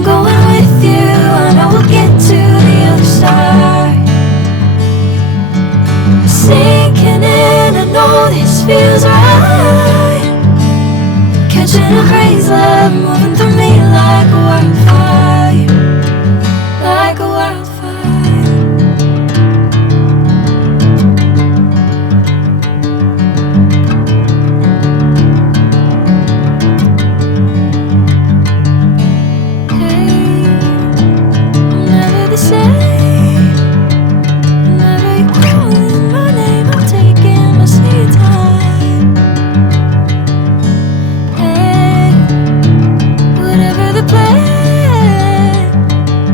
I'm going with you, I know we'll get to the other side. Sinking in, I know this feels right. Catching a breeze, love moving through me like a wildfire, like a wildfire. Hey, I'm never the same. Whenever you're calling my name, I'm taking my sweet time. Hey, whatever the plan,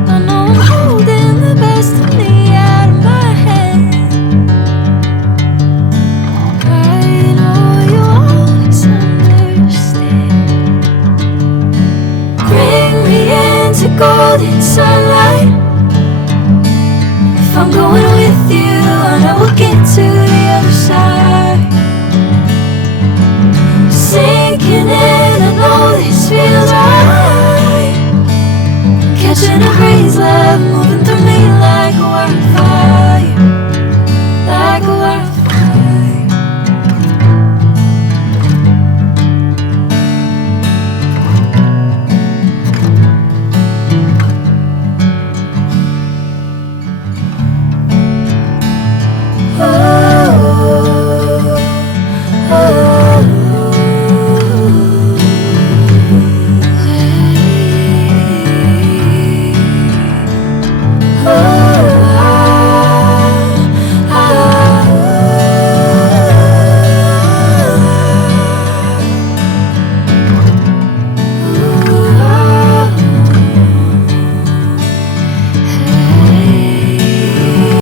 I know I'm holding the best of me out of my head. I know you always understand. Bring me into golden sunlight. If I'm going with you, I know we'll get to the other side. Sinking in, I know this feels right.